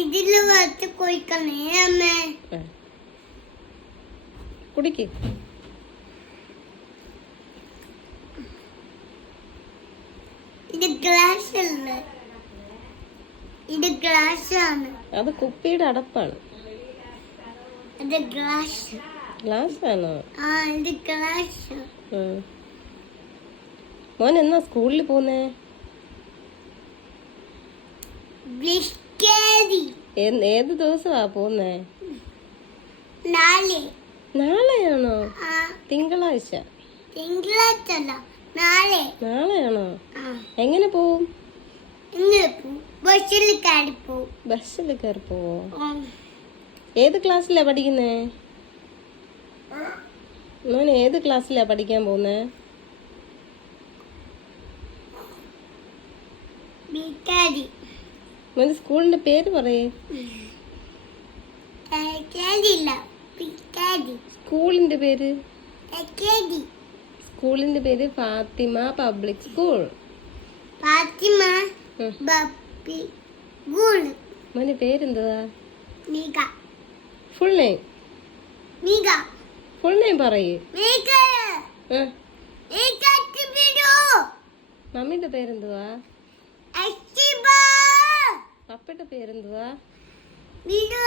ഇതിൽ വെച്ച് കുടിക്കണേ അമ്മേ. കുടിക്ക്. ഇത് ഗ്ലാസ് അല്ല? ഇത് ഗ്ലാസ് ആണ്. അത് കുപ്പിയുടെ അടപ്പാണ്. ഇത് ഗ്ലാസ് ഗ്ലാസ് ആണോ? ആ ഇത് ഗ്ലാസ്. മോൻ എന്നാ സ്കൂളിൽ പോന്നേ ബിസ്കേരി ഏത് ദിവസമാ പോന്നേ നാളെ. നാളെയാണോ? തിങ്കളാഴ്ച. തിങ്കളാഴ്ച നാളെ. നാളെയാണോ? എങ്ങനെ പോവും? ബസ്സിൽ കയറി പോവും. ബസ്സിൽ കയറി പോവോ? ഏത് ക്ലാസ്സിലാ പഠിക്കുന്നേ? മോൻ ഏത് ക്ലാസ്സിലാ പഠിക്കാൻ പോകുന്നേ ബിസ്കേരി മോൻ സ്കൂളിന്റെ പേര് പറയേ. സ്കൂളിന്റെ പേര്? സ്കൂളിന്റെ പേര് ഫാത്തിമ പബ്ലിക് സ്കൂൾ. ഫാത്തിമ ഉം. പേരെന്താ നീക ഫുൾ നെയിം നീക ഫുൾ നെയിം പറയേ. മമ്മിയുടെ പേരെന്തുവാ? ఎవరికి పేరుందివా వీడు